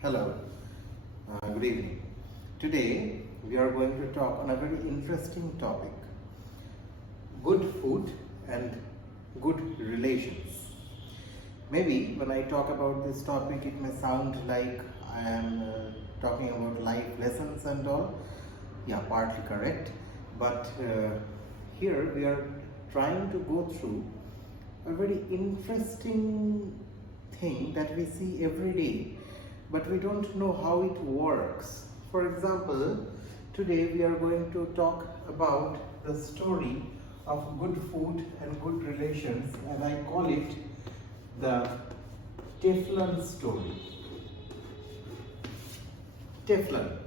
Hello, good evening. Today we are going to talk on a very interesting topic, good food and good relations. Maybe when I talk about this topic it may sound like I am talking about life lessons and all. Yeah, partly correct, but here we are trying to go through a very interesting thing that we see every day, but we don't know how it works. For example, today we are going to talk about the story of good food and good relations, and I call it the Teflon story. Teflon.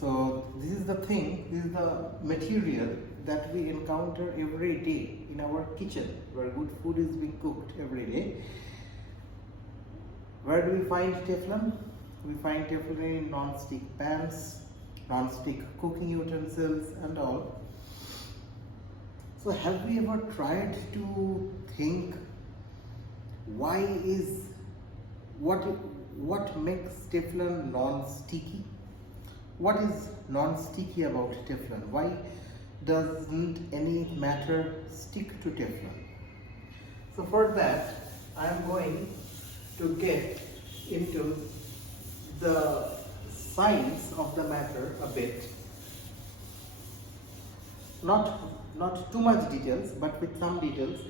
So this is the thing, this is the material that we encounter every day in our kitchen, where good food is being cooked every day. Where do we find Teflon? We find Teflon in non-stick pans, non-stick cooking utensils and all. So have we ever tried to think what makes Teflon non-sticky? What is non-sticky about Teflon? Why doesn't any matter stick to Teflon? So for that, I am going to get into the science of the matter a bit. Not too much details, but with some details.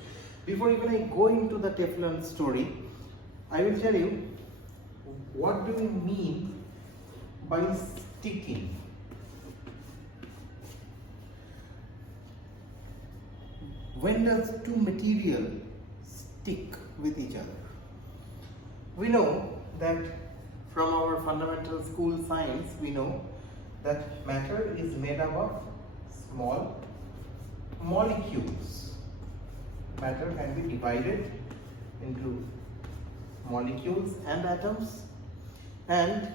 Before even I go into the Teflon story, I will tell you what do we mean by sticking. When does two material stick with each other? We know that from our fundamental school science, we know that matter is made up of small molecules. Matter can be divided into molecules and atoms, and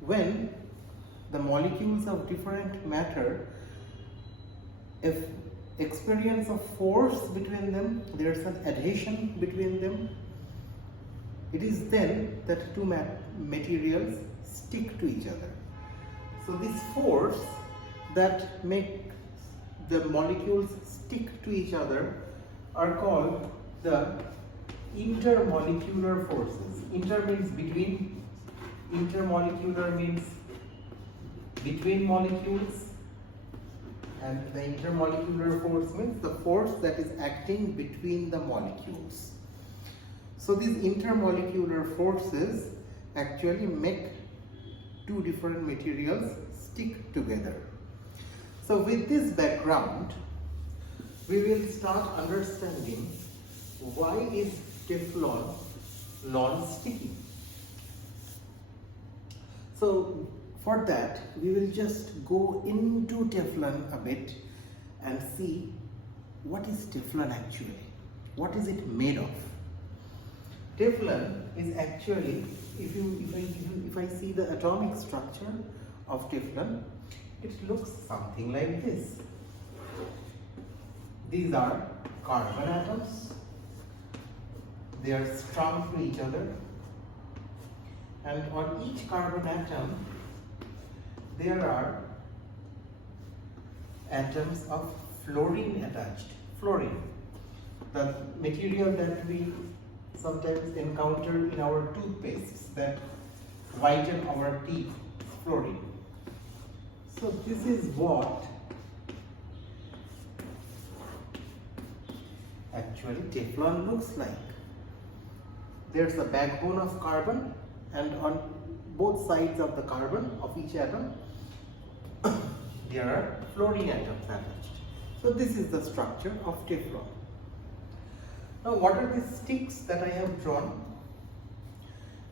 when the molecules of different matter, if experience of force between them, there is an adhesion between them, it is then that two materials stick to each other. So this force that makes the molecules stick to each other are called the intermolecular forces. Inter means between, intermolecular means between molecules, and the intermolecular force means the force that is acting between the molecules. So these intermolecular forces actually make two different materials stick together. So with this background, we will start understanding why is Teflon non-sticky. So for that, we will just go into Teflon a bit and see what is Teflon actually. What is it made of? Teflon is actually, if I see the atomic structure of Teflon, it looks something like this. These are carbon atoms. They are strung to each other, and on each carbon atom there are atoms of fluorine attached. Fluorine, the material that we sometimes encounter in our toothpastes that whiten our teeth, fluorine. So this is what actually Teflon looks like. There's a backbone of carbon, and on both sides of the carbon of each atom there are fluorine atoms attached. So this is the structure of Teflon. Now what are the sticks that I have drawn?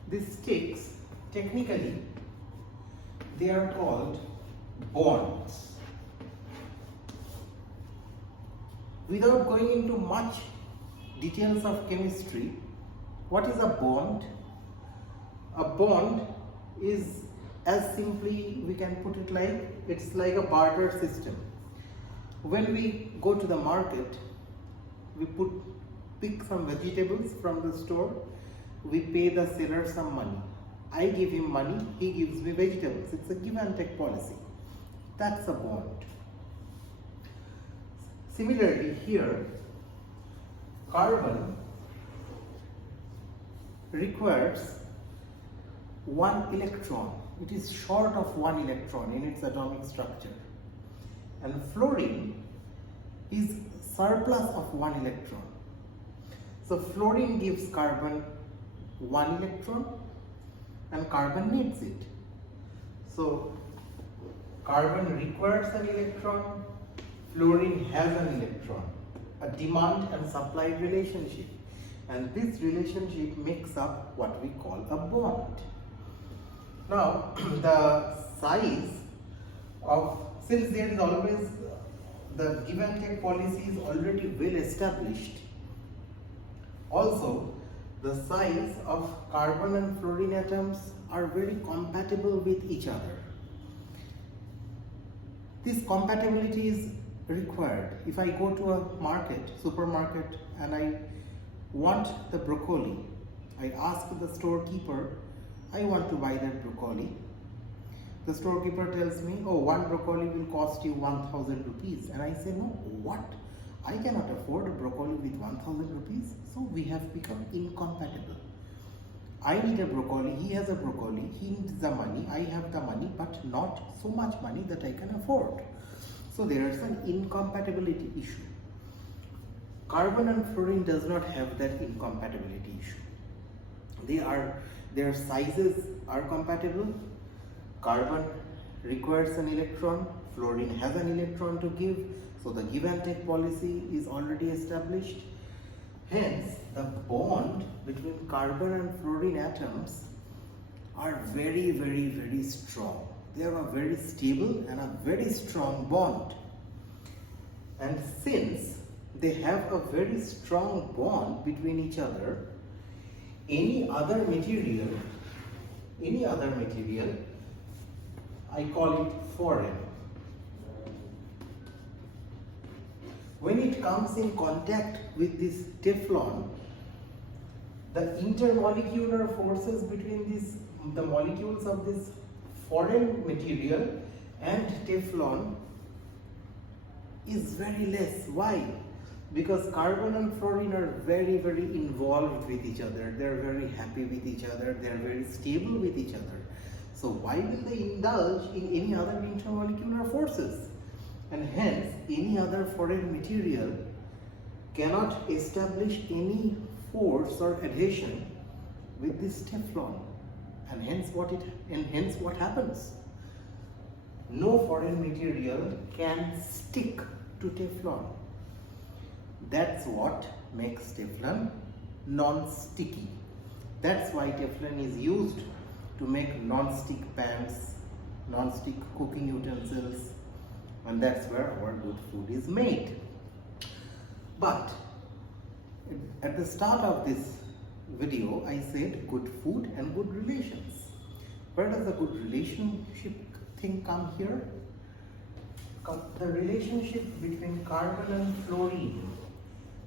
These sticks, technically, they are called bonds. Without going into much details of chemistry, what is a bond? A bond is, as simply we can put it like, it's like a barter system. When we go to the market, we pick some vegetables from the store, we pay the seller some money. I give him money, he gives me vegetables. It's a give and take policy. That's a bond. Similarly, here, carbon requires one electron. It is short of one electron in its atomic structure. And fluorine is surplus of one electron. So fluorine gives carbon one electron and carbon needs it. So carbon requires an electron, fluorine has an electron, a demand and supply relationship. And this relationship makes up what we call a bond. Now, the size of, since there is always, the give and take policy is already well established, also the size of carbon and fluorine atoms are very compatible with each other. This compatibility is required. If I go to a market, supermarket, and I want the broccoli, I ask the storekeeper, I want to buy that broccoli. The storekeeper tells me, oh, one broccoli will cost you 1,000 rupees. And I say, no, what? I cannot afford a broccoli with 1,000 rupees. So we have become incompatible. I need a broccoli, he has a broccoli, he needs the money, I have the money, but not so much money that I can afford. So there is an incompatibility issue. Carbon and fluorine does not have that incompatibility issue. Their sizes are compatible. Carbon requires an electron, fluorine has an electron to give, so the give and take policy is already established. Hence, the bond between carbon and fluorine atoms are very, very, very strong. They have a very stable and a very strong bond. And since they have a very strong bond between each other, any other material, I call it foreign. When it comes in contact with this Teflon, the intermolecular forces between the molecules of this foreign material and Teflon is very less. Why? Because carbon and fluorine are very, very involved with each other. They are very happy with each other. They are very stable with each other. So why will they indulge in any other intermolecular forces? And hence, any other foreign material cannot establish any force or adhesion with this Teflon. And hence what happens? No foreign material can stick to Teflon. That's what makes Teflon non-sticky. That's why Teflon is used to make non-stick pans, non-stick cooking utensils, and that's where our good food is made. But at the start of this video, I said good food and good relations. Where does the good relationship thing come here? The relationship between carbon and fluorine,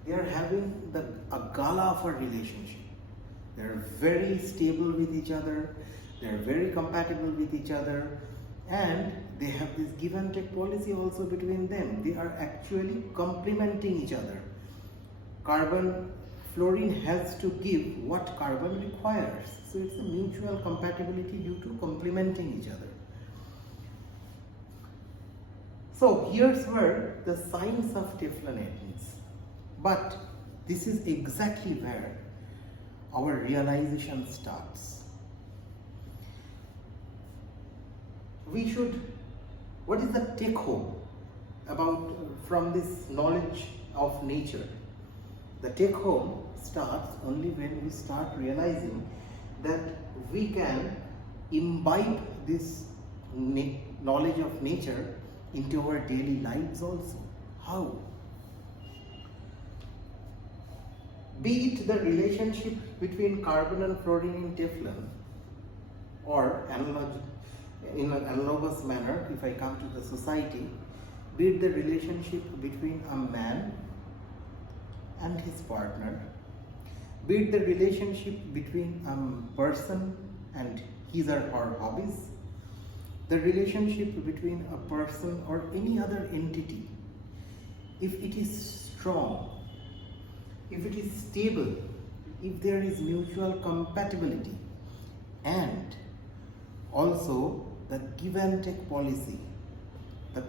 they are having a gala of a relationship. They are very stable with each other, they are very compatible with each other, and they have this give and take policy also between them. They are actually complementing each other. Fluorine has to give what carbon requires. So it's a mutual compatibility due to complementing each other. So here's where the science of Teflon ends. But this is exactly where our realization starts. What is the take home from this knowledge of nature? The take home starts only when we start realizing that we can imbibe this knowledge of nature into our daily lives also. How? Be it the relationship between carbon and fluorine in Teflon, or in an analogous manner, if I come to the society, be it the relationship between a man and his partner, be it the relationship between a person and his or her hobbies, the relationship between a person or any other entity, if it is strong, if it is stable, if there is mutual compatibility, and also the give and take policy, the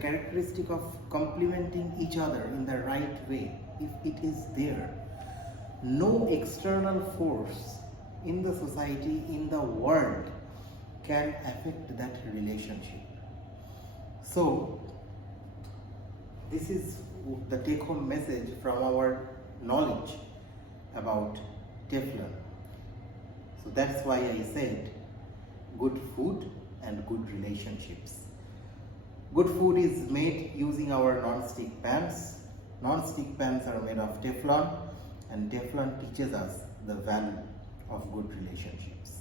characteristic of complementing each other in the right way, if it is there, no external force in the society, in the world, can affect that relationship. So, this is the take-home message from our knowledge about Teflon. So that's why I said good food and good relationships. Good food is made using our non-stick pans. Non-stick pans are made of Teflon, and Teflon teaches us the value of good relationships.